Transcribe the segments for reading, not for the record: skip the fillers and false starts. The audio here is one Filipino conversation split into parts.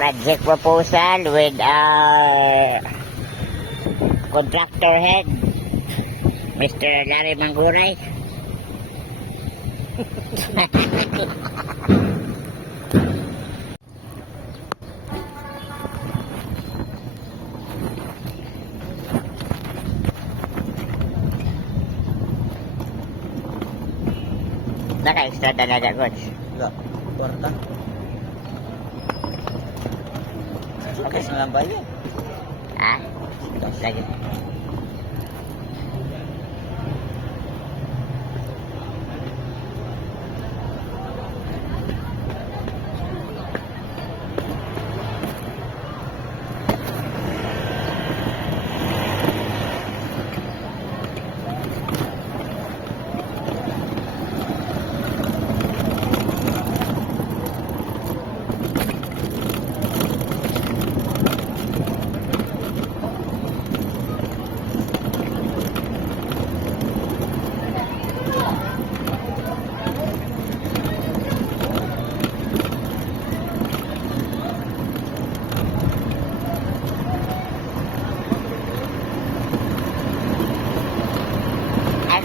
project proposal with our contractor head, Mr. Larry Mangguray. Naka-extra talaga, coach. Wala. Kwarta. Okay, na lang ba yun? Ha? Lagi.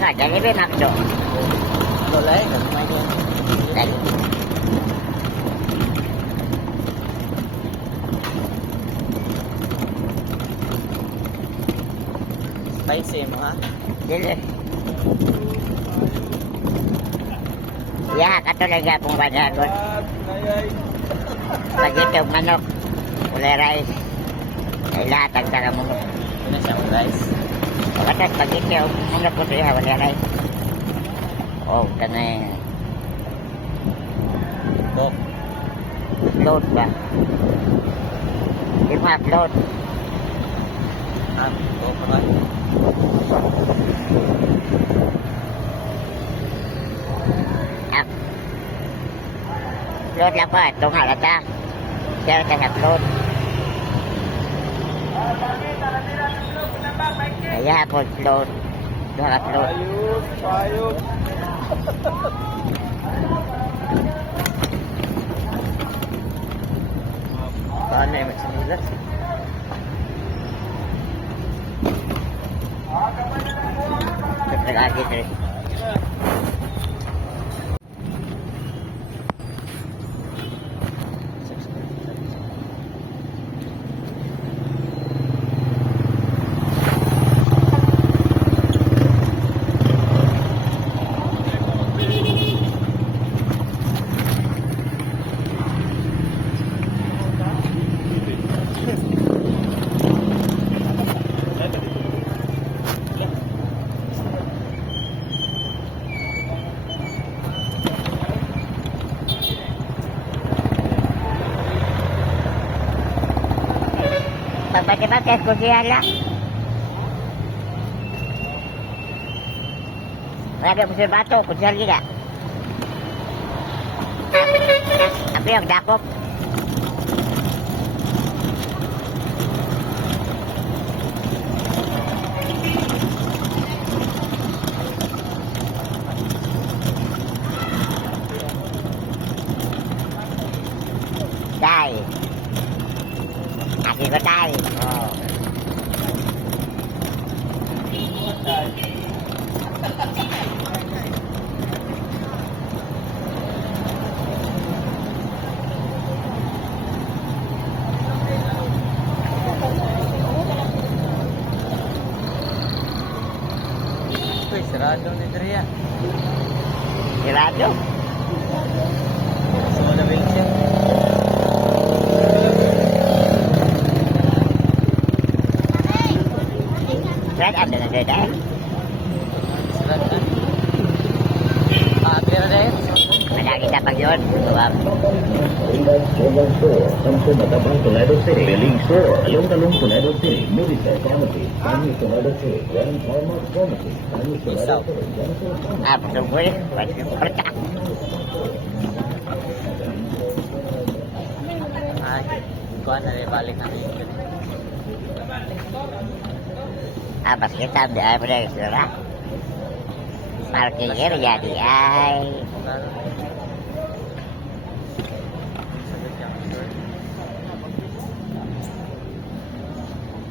Ay, dali ba Macdo? Wala eh, may yan. Dali. Spicy mo ha? Dili. Ya, katulaga pong banagon. Spaghetti o manok. Kulay rice. Ay lahat ang tagamong. Ito na siya ang rice. Pagkatapos spaghetti o manok po siya, kulay rice. Oh, tanay. Coke. Upload ba? Hindi mo upload. Coke pa ba? Upload lang ba? Ito nga rata. Share ka sa upload. Kaya po upload. Ito nga upload. Ayos. Paano yung magsinilas? Ito lagi rin. Pagba't kaya kusihala. Marami po sa bato, kusihal gila. Tapi yung dakop. Dai. Aki ko dai. Oh. Uy, sarado ni Dria. Sirado. So, nabili siya. Red ada na dede. Sarado na. Tira na yun. Malagi dapat yun. Tuwag. Samsung Matabang Toledo City, Beling Store, Along Toledo City, Movistar Pharmacy, Kami Toledo City, Grand Hallmark Pharmacy, Kami Toledo City, Jennifer Pharmacy. Ah, tunggu. Pwede ko perta. Ay, kuha na rin, balik namin yun. Ah, pas kita ambil air pada surah. Parkir jadi ay.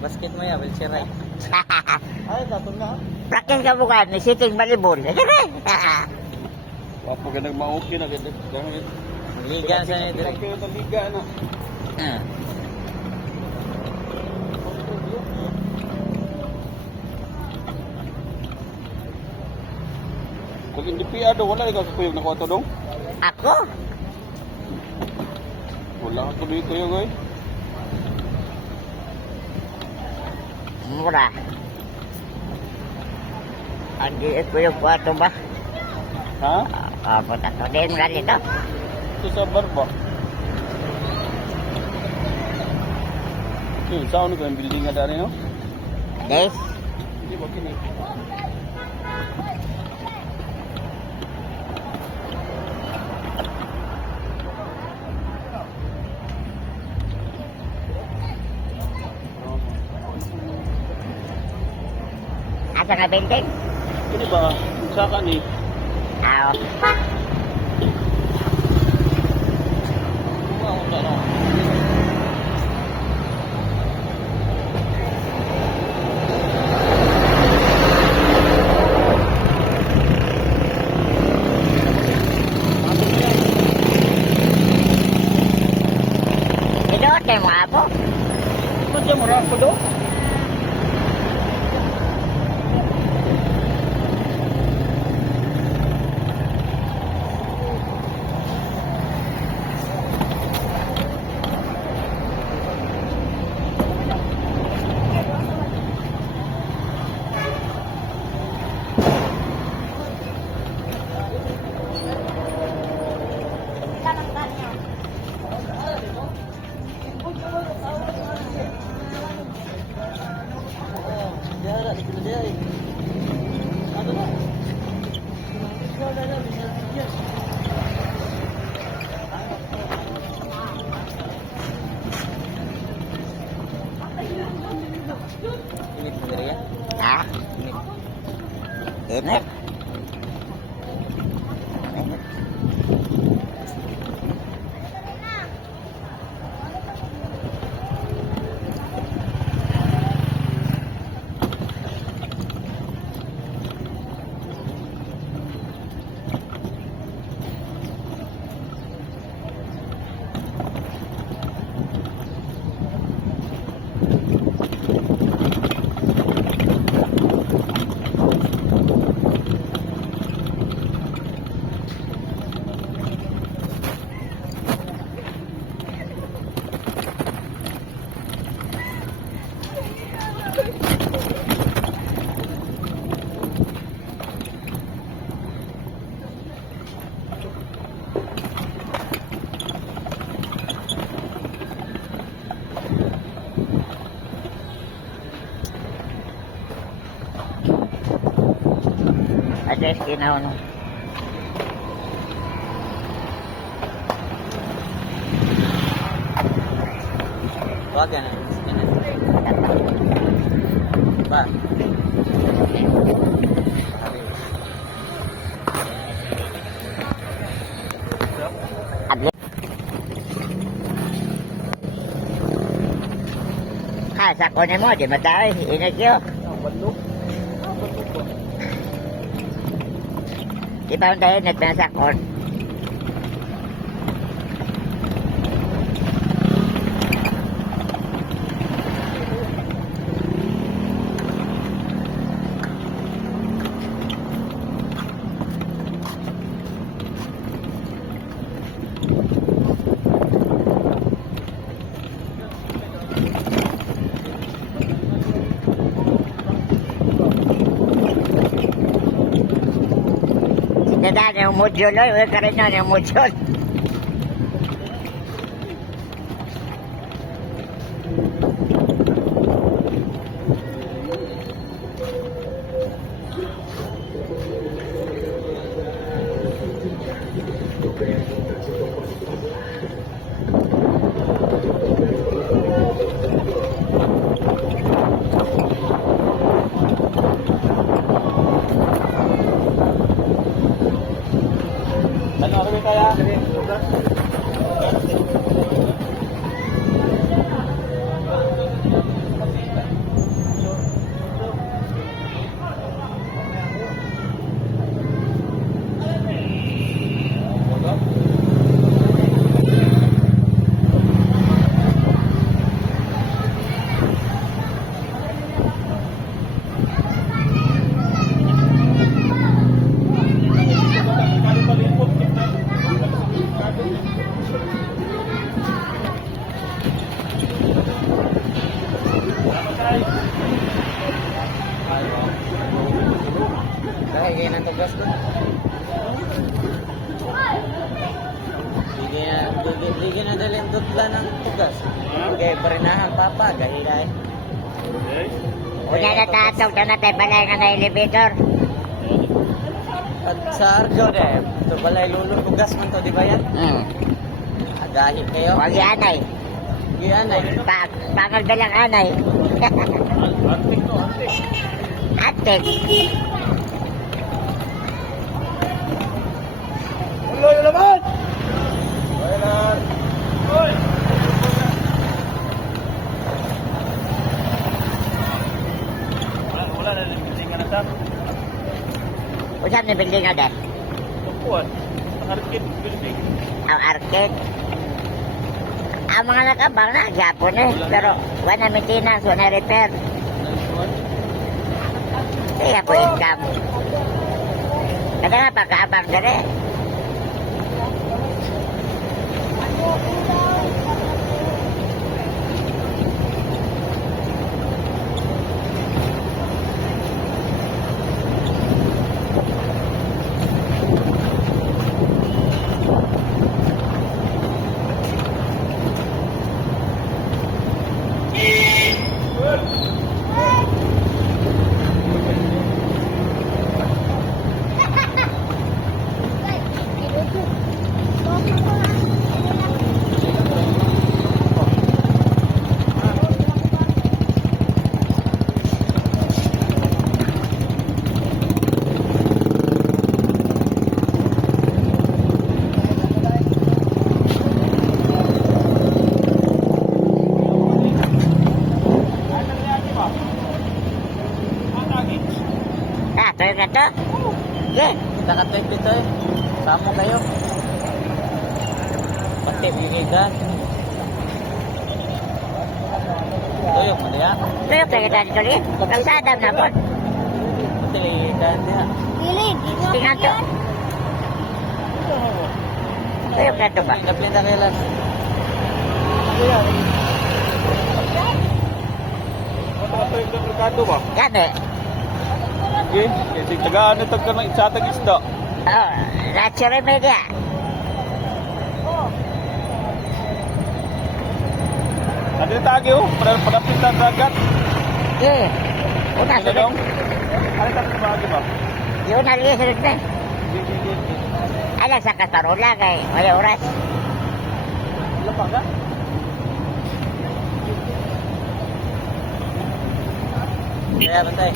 Basket mo ya, wheelchair right. Ay, datong na. Praktis ka bukan, ni sitting volleyball. Wapo ka nagmaoki na ganda. Liga sa ni dire. Wapo ka liga na. Hmm. Kung hindi piado, wala ikaw sa kuyog na kuha to dong? Ako? Wala ka tuloy kuyog ay. Mura. Ang diit ko yung kwarto ba? Ha? Punta ko din nga dito. Ito sa bar ba? Ito, saan ko yung building nga dari no? Des, Hindi ba kini? asa nga building? Ini ba? Sa ka ni? Ako. Wala na. Ito, kayo mo ako. Ano dyan mo ko do? Init mo dire ya. Ha? Init. Address kinaw no. Wag yan. Ba. Adli. Ha, sa kone mo, di matay. Init yun. Di ba tayo nagpasakon? Sinadaan yung mudyol, huwag ka rin nun yung mudyol. Ano rin kaya? Hindi na dalim dutla ng tugas. Okay, parinahan papa, gahilay. Okay. Una natatog na natin balay nga na elevator. At sa Arjo ito balay lulong tugas man to, di ba yan? Agahi kayo. Huwag anay. Yan ay. Pangal bilang anay. Antik to, antik. Atik. Ulo yung laban! Bayanan! Uy! Wala na rin bilingan na saan. Usap na building na deh. Tupuan. Ang arcade building. Ang arcade. Ang mga nakabang na, Japon eh. Pero wala maintenance, wala repair. Kaya po income. Kada nga pagkaabang na rin. Tuyo ka to? Sige. Kita ka 20 to eh. Samo kayo. Pati bigigan. Tuyok mo diya. Tuyo ka kita dito rin. Kalsada na po. Pati bigigan diya. Tingnan to. Tuyo ka to ba? Pinapinta kayo lang. Ano ito yung merkado ba? Gani. Okay. Kasi tagaan ito ka ng isatag isda. Oh, natural media. Ano yung tagi oh? Padapit na dagat. Sige. Una Ano sunod. daw? Ano tayo sa bagay ba? Yung naligi sunod na. Sige. Alam sa kasarula kay wala oras. Wala pa ka? Kaya bantay.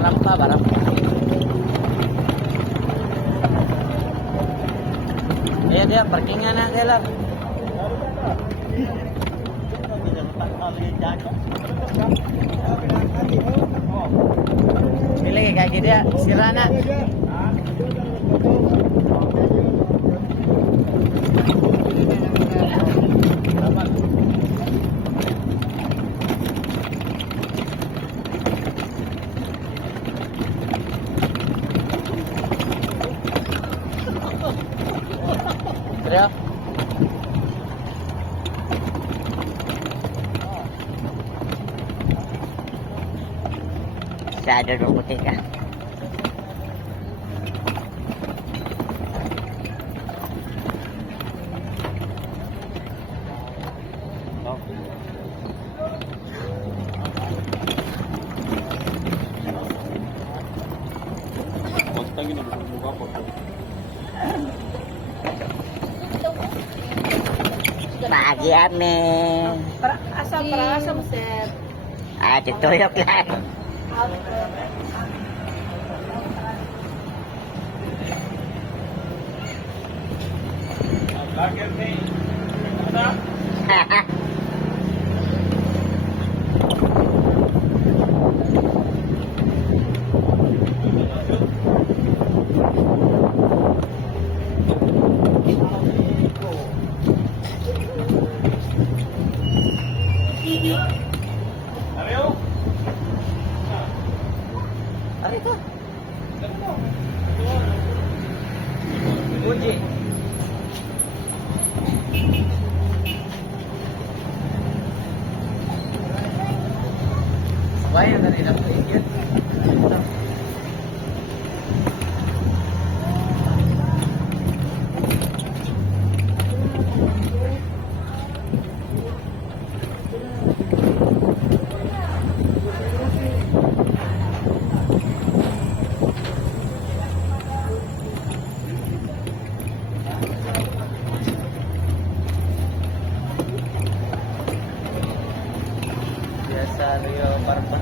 Rampa ba? Rampa. Iya dia parkingnya na dia lang. Pilih kayak gitu ya, sirana. Terus Masyado lumutin ka. Magtangin na buka po. Pagi amin. Para asa mo, sir? Tutuyok lang. Lager ni. Ano? Bayan na rin ako yun. Biasa Leo Barba.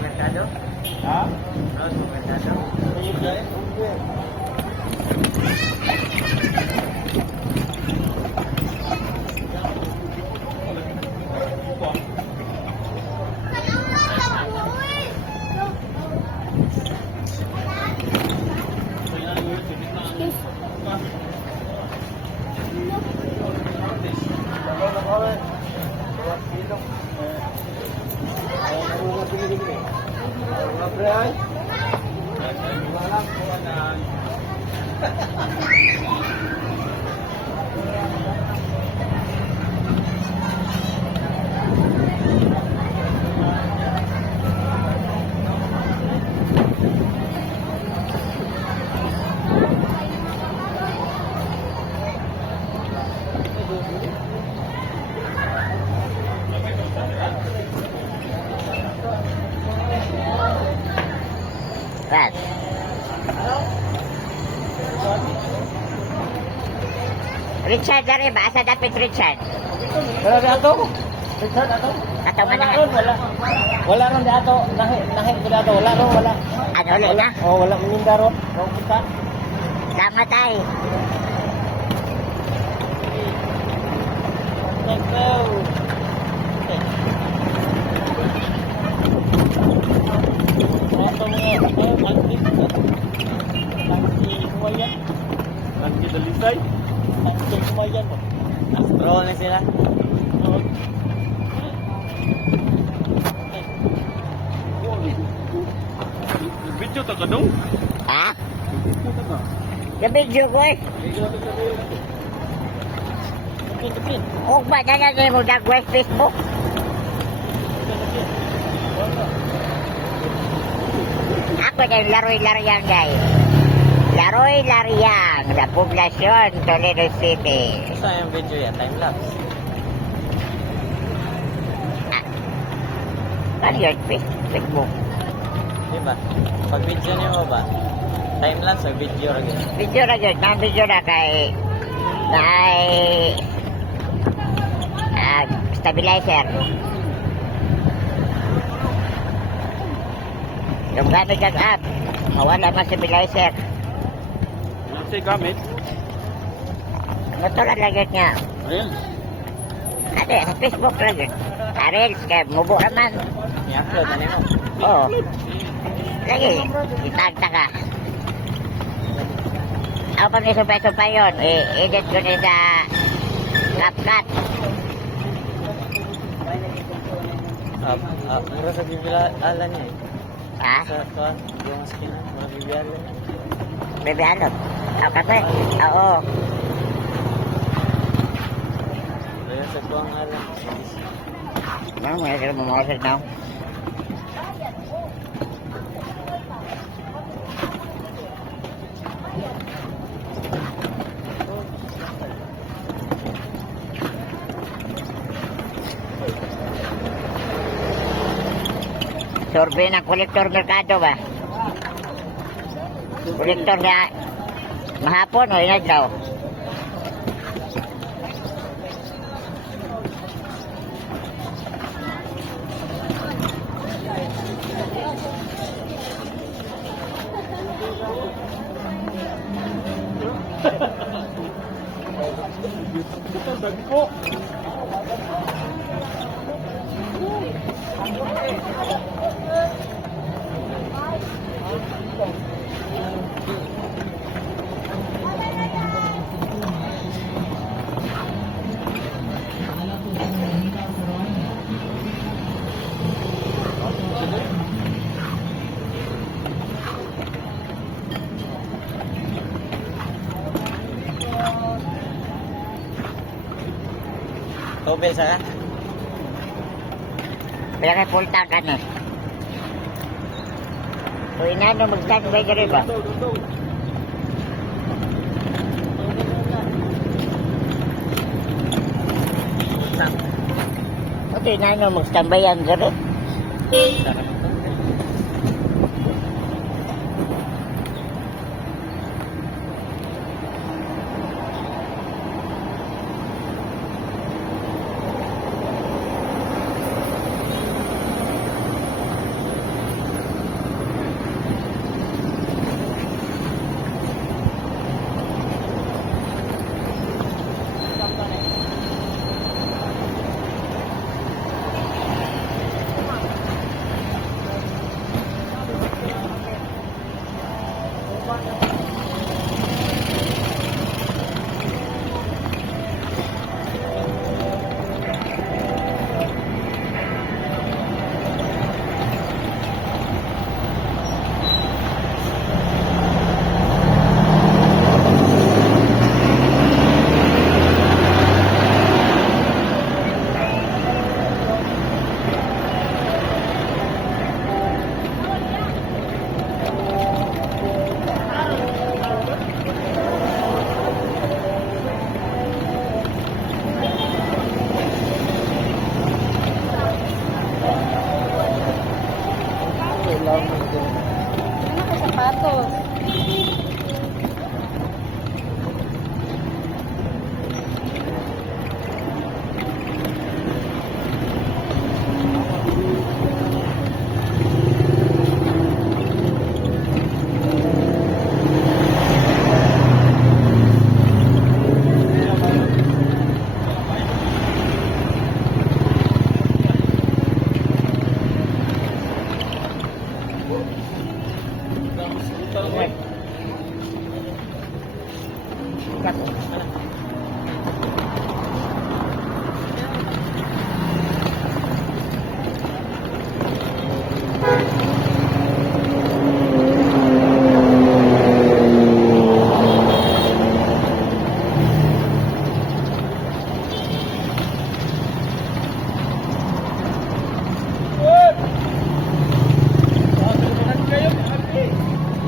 Mercado? Ha? Mercado? Brad. Richard dari ba? Asa dapat Richard? Wala na ato. Richard ato. Atau mana? Wala. Wala ron di ato. Nahi ko ato. Wala ron, wala. Ano ulit na? Oh, wala minda ron. Ron kita. Salamat ay. Thank you. Ito mga Lagi kumayan. Lagi dalisay. Lagi kumayan mo. Astro na sila. Video ta kadong. Ha? Gabidyo ko eh. Huwag ba na lang mo nag-west Facebook? Ako na yung laroy-laryang guys. Laroy-laryang sa poblasyon Toledo City. Saan yung video yan? Time-lapse? Ano yun? Facebook. Diba? Pag video niyo mo ba? Time-lapse o video rin? Video na yun. Ang video na kay stabilizer. Yung gamit ang app, mawala man stabilizer. Ano say gamit? Motor lang yun nga. Ayan. Ate, sa Facebook lang yun. Reels, kaya mubo naman. I-upload na niyo. Oo. Lagi, itagta ka. Ako pag nisupay-supay yun, edit ko na sa CapCut. Mura sa bibilaan niya eh. Ha? Sa kuwan, yung skin na, mura bibilaan. Bebe, ano? Ako kasi, oo. Kaya sa kuwan alam. Ano mo yun, mamasad na. Survey ng kolektor merkado ba? Kolektor na mahapon o inadlaw? Dagko. Tobel sa ka? Kaya kay full tank ano? O inano mag-tank ba ka rin ba? Okay, inano mag-standby ka rin? Sarap ito. Sapatos.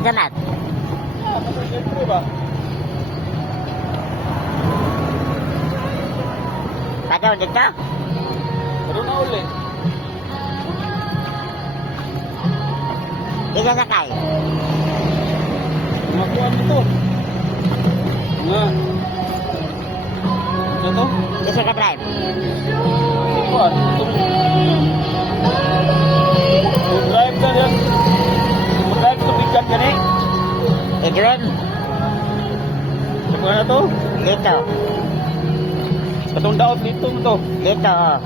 Jamat. Siyempre ba? Kadaw dito? Pero na uli. Ika sakay. Makuha nito. Nga. Ano to? Isa ka drive. Makuha. Drive ka yan. Mag-drive to bigat ka ni. Edwin, Makuha na to. dito. Katong daot dito mo to. Dito, oh.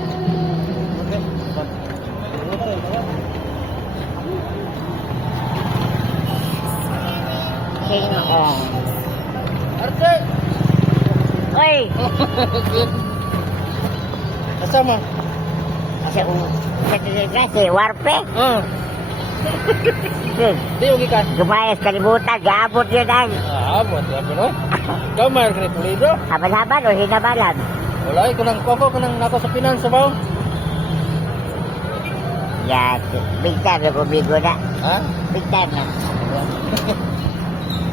King Ong. Arte! Oy! Kasama? Kasi warpe. Di yung ikan. Gumayas kalimutan, gaabot yun ang. Abot, sabi no? Ikaw mayroon ka ni Pulido? Haban-haban o hinabalan. Wala, ko nang nako sa pinansa ba? Yan, big time na kumigo na. Ha? Big time na.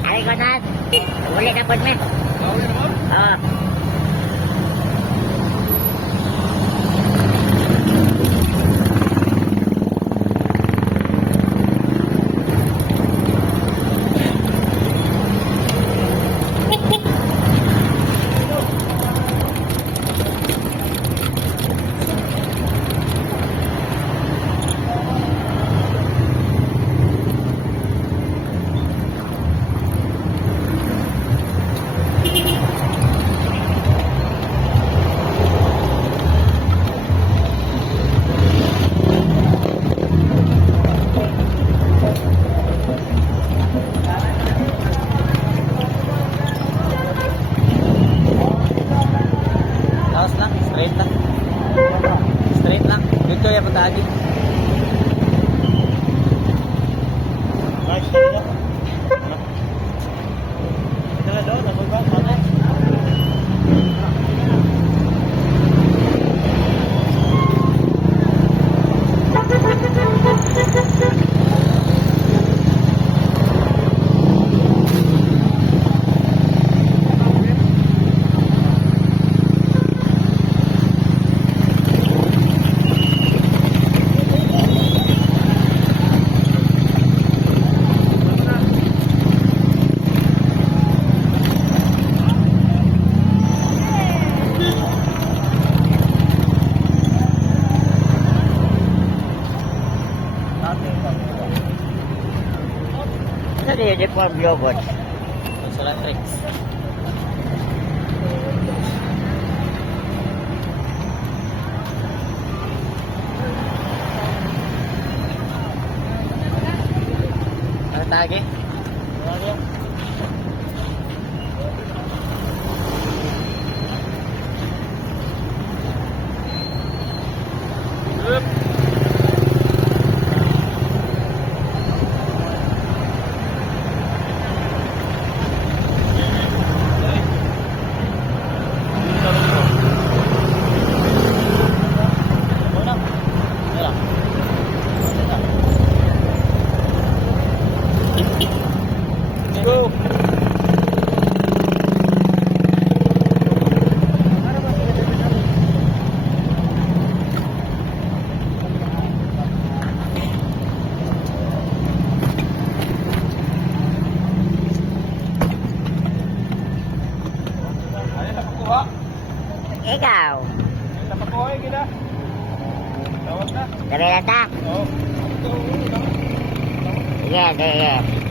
Ay ko na. Uli ka po, men. Oo. Laos lang, straight lang. Straight lang. Dito yung patagi. Nice na. Ito na doon, ako ba? Pare. Ano yung uniform robot? Sa tricks. Ano tagi? Go. Ano na pakuha? Ikaw, Napakuha yung gila. Tawag na. sabi na ta? Oo. Sige, sige.